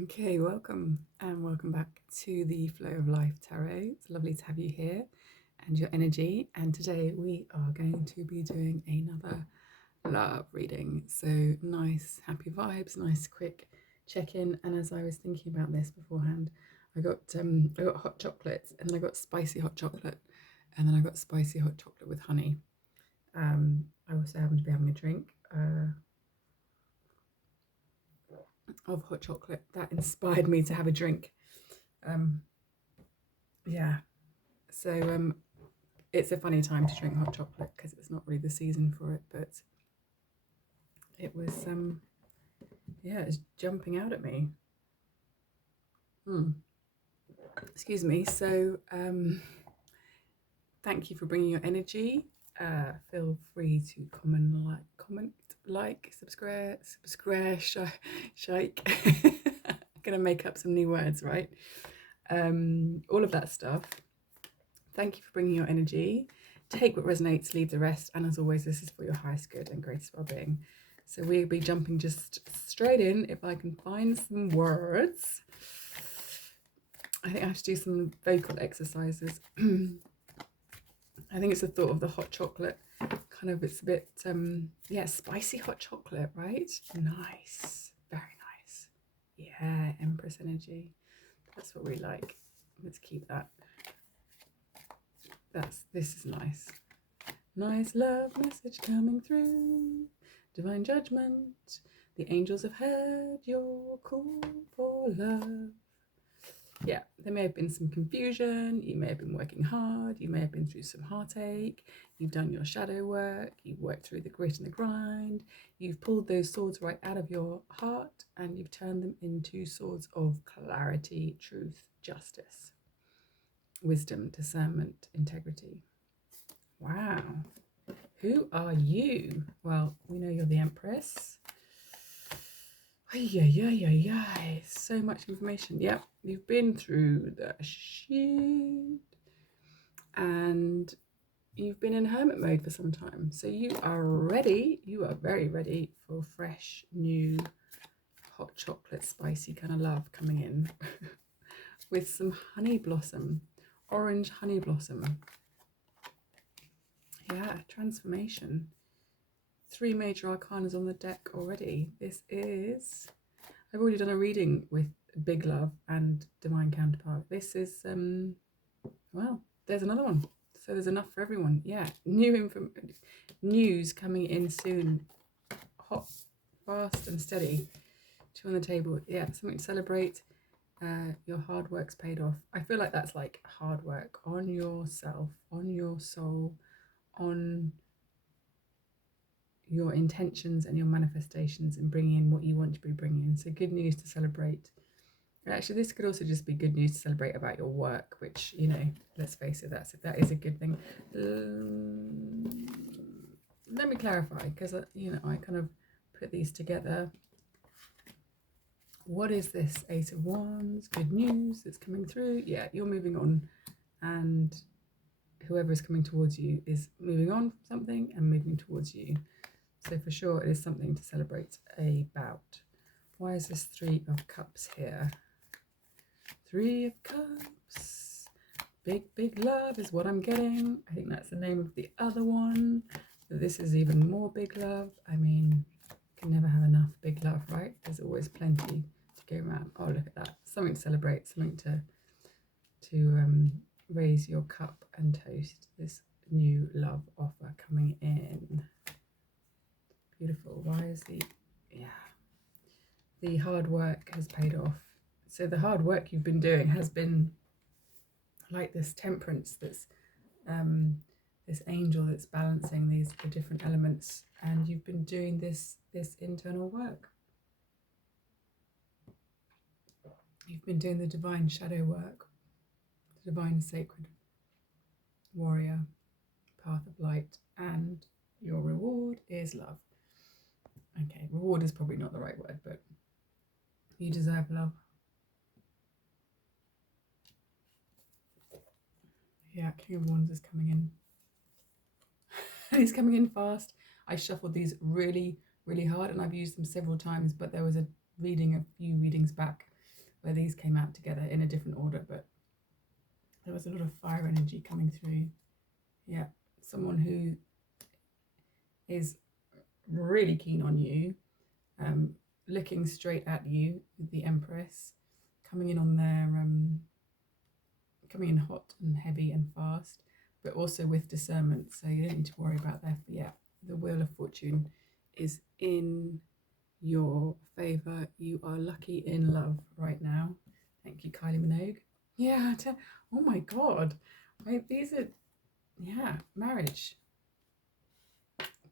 Okay, welcome and welcome back to the Flow of Life Tarot. It's lovely to have you here and your energy. And today we are going to be doing another love reading. So nice, happy vibes, nice, quick check-in. And as I was thinking about this beforehand, I got hot chocolate, and then I got spicy hot chocolate, and then I got spicy hot chocolate with honey. I also happen to be having a drink. Of hot chocolate that inspired me to have a drink. Yeah, so it's a funny time to drink hot chocolate because it's not really the season for it, but it was it's jumping out at me. Excuse me. So thank you for bringing your energy. Feel free to comment, like, subscribe, shake. I'm gonna make up some new words, right? All of that stuff. Thank you for bringing your energy. Take what resonates, leave the rest. And as always, this is for your highest good and greatest well-being. So we'll be jumping just straight in. If I can find some words, I think I have to do some vocal exercises. I think it's the thought of the hot chocolate. Kind of, it's a bit, spicy hot chocolate, right? Nice, very nice. Yeah, Empress energy. That's what we like. Let's keep that. This is nice. Nice love message coming through. Divine judgment. The angels have heard your call for love. Yeah, there may have been some confusion. You may have been working hard. You may have been through some heartache. You've done your shadow work. You've worked through the grit and the grind. You've pulled those swords right out of your heart and you've turned them into swords of clarity, truth, justice, wisdom, discernment, integrity. Wow. Who are you? Well, we know you're the Empress. Ay. So much information. Yep, you've been through the shit. And you've been in hermit mode for some time. So you are ready. You are very ready for fresh, new, hot chocolate, spicy kind of love coming in with some honey blossom, orange honey blossom. Yeah, transformation. 3 major arcanas on the deck already. I've already done a reading with Big Love and Divine Counterpart. This is, there's another one. So there's enough for everyone. Yeah, news coming in soon. Hot, fast and steady. 2 on the table. Yeah, something to celebrate. Your hard work's paid off. I feel like that's like hard work on yourself, on your soul, on your intentions and your manifestations and bringing in what you want to be bringing in. So good news to celebrate. Actually, this could also just be good news to celebrate about your work, which, let's face it, that is a good thing. Let me clarify, because, I kind of put these together. What is this? 8 of Wands, good news that's coming through. Yeah, you're moving on, and whoever is coming towards you is moving on from something and moving towards you. So for sure, it is something to celebrate about. Why is this 3 of Cups here? 3 of Cups. Big love is what I'm getting. I think that's the name of the other one. This is even more big love. I mean, you can never have enough big love, right? There's always plenty to go around. Oh, look at that. Something to celebrate, something to raise your cup and toast this new love offer coming in. Beautiful. Why is the hard work has paid off. So the hard work you've been doing has been like this temperance, this angel that's balancing the different elements, and you've been doing this internal work. You've been doing the divine shadow work, the divine sacred warrior path of light, and your reward is love. Okay, reward is probably not the right word, but you deserve love. Yeah, King of Wands is coming in. He's coming in fast. I shuffled these really, really hard, and I've used them several times, but there was a few readings back where these came out together in a different order, but there was a lot of fire energy coming through. Yeah, someone who is really keen on you, looking straight at you, the Empress, coming in on their coming in hot and heavy and fast, but also with discernment. So you don't need to worry about that. But yeah, the Wheel of Fortune is in your favor. You are lucky in love right now. Thank you, Kylie Minogue. Yeah. Oh my God. Right, these are, yeah, marriage.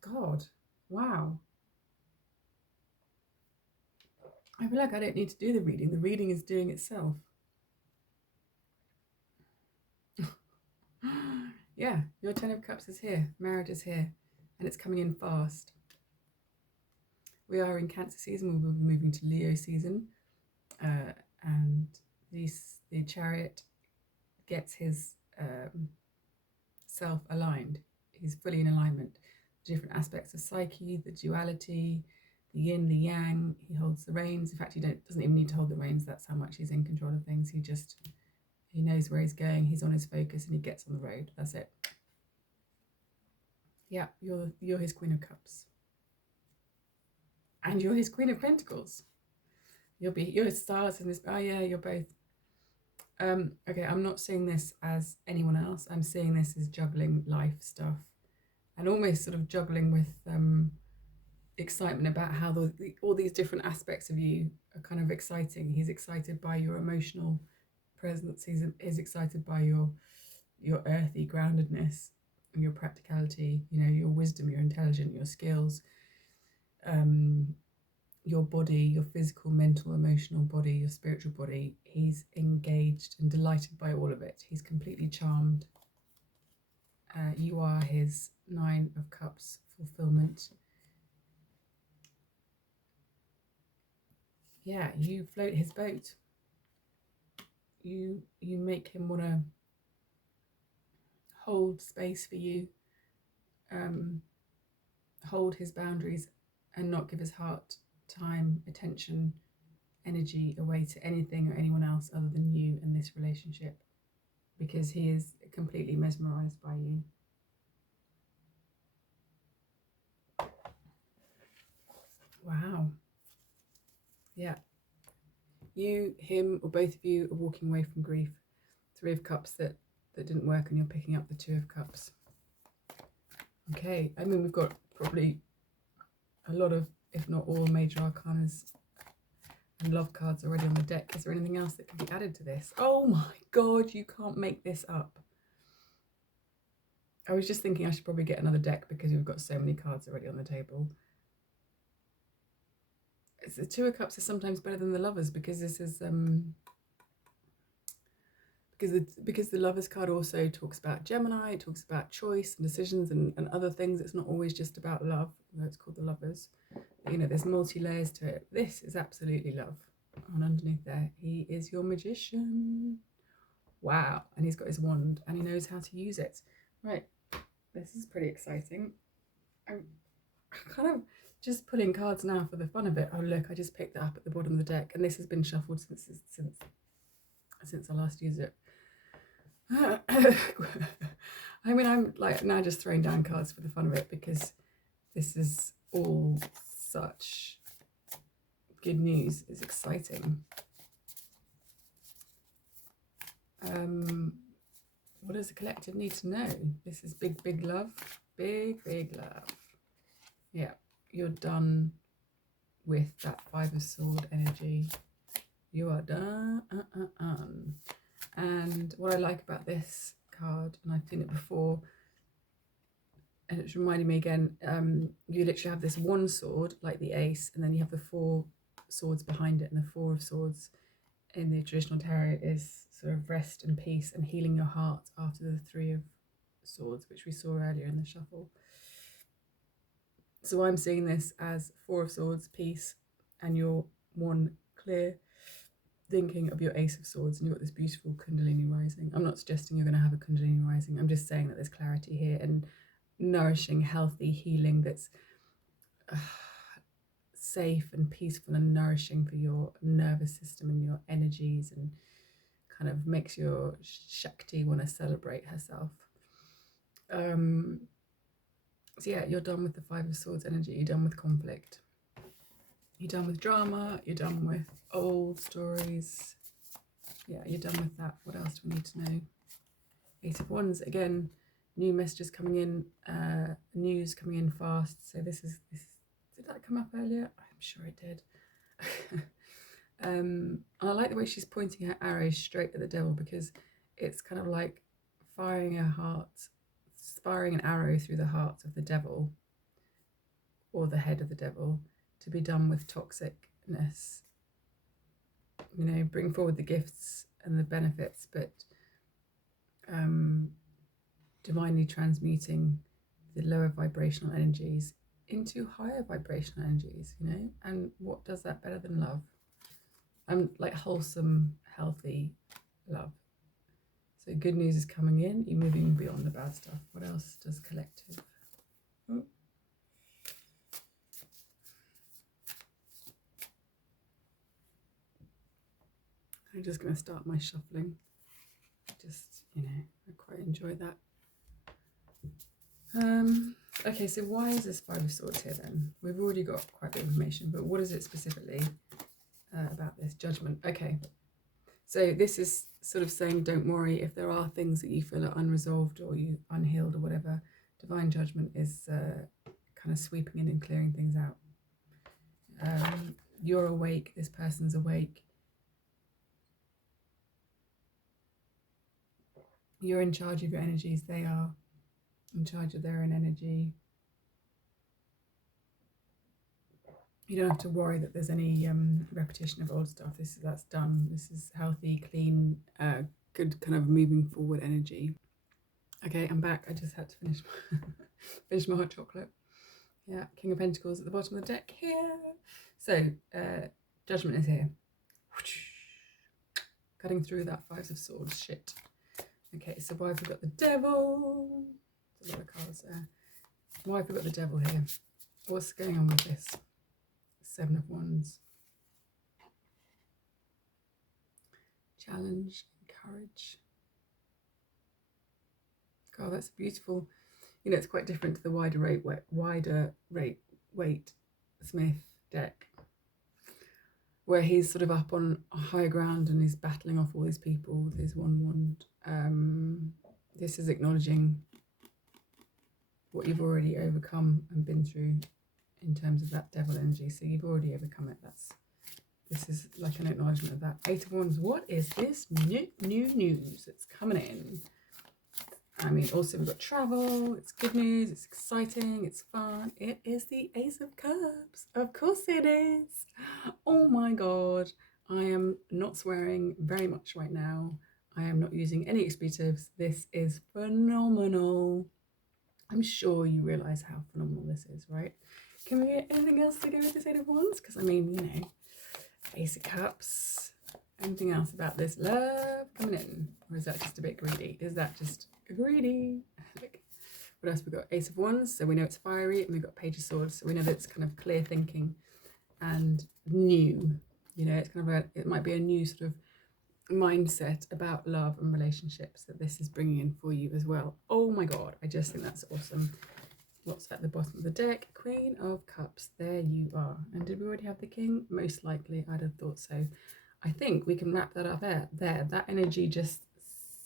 God. Wow. I feel like I don't need to do the reading. The reading is doing itself. Yeah, your 10 of Cups is here. Marriage is here. And it's coming in fast. We are in Cancer season. We will be moving to Leo season. And the Chariot gets his self aligned. He's fully in alignment. Different aspects of psyche, the duality, the yin, the yang. He holds the reins. In fact, he doesn't even need to hold the reins. That's how much he's in control of things. He knows where he's going. He's on his focus, and he gets on the road. That's it. Yeah, you're his Queen of Cups, and you're his Queen of Pentacles. You're his stars in this. Oh yeah, you're both. Okay, I'm not seeing this as anyone else. I'm seeing this as juggling life stuff, and almost sort of juggling with excitement about how all these different aspects of you are kind of exciting. He's excited by your emotional presence. He's excited by your earthy groundedness and your practicality. You know, your wisdom, your intelligence, your skills. Your body, your physical, mental, emotional body, your spiritual body. He's engaged and delighted by all of it. He's completely charmed. You are his 9 of Cups fulfillment. Yeah, you float his boat. You make him want to hold space for you, hold his boundaries, and not give his heart, time, attention, energy away to anything or anyone else other than you and this relationship, because he is completely mesmerized by you. Wow. Yeah. You, him, or both of you are walking away from grief. 3 of Cups that didn't work, and you're picking up the 2 of Cups. Okay, I mean, we've got probably a lot of, if not all, major arcanas and love cards already on the deck. Is there anything else that can be added to this? Oh my God, you can't make this up. I was just thinking I should probably get another deck because we've got so many cards already on the table. The 2 of Cups is sometimes better than the Lovers, because this is because the Lovers card also talks about Gemini. It talks about choice and decisions and other things. It's not always just about love, though it's called the Lovers. You know, there's multi-layers to it. This is absolutely love. And underneath there, he is your magician. Wow. And he's got his wand and he knows how to use it. Right. This is pretty exciting. I'm kind of just pulling cards now for the fun of it. Oh look, I just picked that up at the bottom of the deck, and this has been shuffled since I last used it. I mean, I'm like now just throwing down cards for the fun of it, because this is all such good news. It's exciting. What does the collective need to know? This is big, big love. Big, big love. Yeah, you're done with that 5 of Sword energy. You are done. And what I like about this card, and I've seen it before, and it's reminding me again, you literally have this 1 sword, like the ace, and then you have the 4 swords behind it, and the 4 of Swords in the traditional tarot is sort of rest and peace and healing your heart after the 3 of Swords, which we saw earlier in the shuffle. So I'm seeing this as 4 of Swords, peace, and your 1 clear thinking of your Ace of Swords, and you've got this beautiful Kundalini rising. I'm not suggesting you're going to have a Kundalini rising. I'm just saying that there's clarity here and nourishing, healthy healing that's safe and peaceful and nourishing for your nervous system and your energies, and kind of makes your Shakti want to celebrate herself. So yeah, you're done with the Five of Swords energy. You're done with conflict. You're done with drama. You're done with old stories. Yeah, you're done with that. What else do we need to know? Eight of Wands, again, new messages coming in, news coming in fast. So this, did that come up earlier? I'm sure it did. And I like the way she's pointing her arrows straight at the devil, because it's kind of like firing an arrow through the heart of the devil, or the head of the devil, to be done with toxicness. You know, bring forward the gifts and the benefits, but divinely transmuting the lower vibrational energies into higher vibrational energies, you know. And what does that better than love? And like wholesome, healthy love. So good news is coming in. You're moving beyond the bad stuff. What else does collective? Oh. I'm just going to start my shuffling. Just, you know, I quite enjoy that. Okay, so why is this Five of Swords here then? We've already got quite a bit of information, but what is it specifically about this? Judgment. Okay, so this is sort of saying, don't worry if there are things that you feel are unresolved or you unhealed or whatever. Divine judgment is kind of sweeping in and clearing things out. You're awake, this person's awake. You're in charge of your energies, they are in charge of their own energy. You don't have to worry that there's any repetition of old stuff. That's done. This is healthy, clean, good kind of moving forward energy. Okay, I'm back. I just had to finish my hot chocolate. Yeah, King of Pentacles at the bottom of the deck here. So judgment is here. Cutting through that Five of Swords shit. Okay, so why have we got the Devil? There's a lot of cards there. Why have we got the Devil here? What's going on with this? Seven of Wands. Challenge, courage. God, that's beautiful. You know, it's quite different to the wider weight Smith deck, where he's sort of up on a high ground and he's battling off all these people with his one wand. This is acknowledging what you've already overcome and been through in terms of that devil energy. So you've already overcome it. This is like an acknowledgement of that. Eight of Wands. What is this new news that's coming in? I mean, also we've got travel. It's good news. It's exciting. It's fun. It is the Ace of Cups. Of course it is. Oh my God. I am not swearing very much right now. I am not using any expletives. This is phenomenal. I'm sure you realise how phenomenal this is, right? Can we get anything else to go with this Eight of Wands? Because I mean, you know, Ace of Cups. Anything else about this love coming in? Or is that just a bit greedy? Is that just greedy? Look, what else we got? Ace of Wands, so we know it's fiery, and we've got Page of Swords, so we know that it's kind of clear thinking and new. You know, it's kind of it might be a new sort of mindset about love and relationships that this is bringing in for you as well. Oh my God, I just think that's awesome. What's at the bottom of the deck? Queen of Cups. There you are. And did we already have the King? Most likely, I'd have thought so. I think we can wrap that up there. That energy just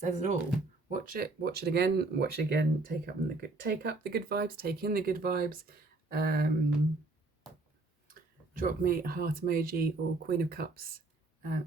says it all. Watch it again, watch it again. Take up the good vibes. Take in the good vibes. Drop me a heart emoji or Queen of Cups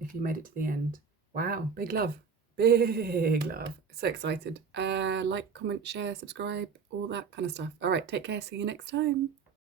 if you made it to the end. Wow, big love. Big love. So excited. Like, comment, share, subscribe, all that kind of stuff. All right, take care. See you next time.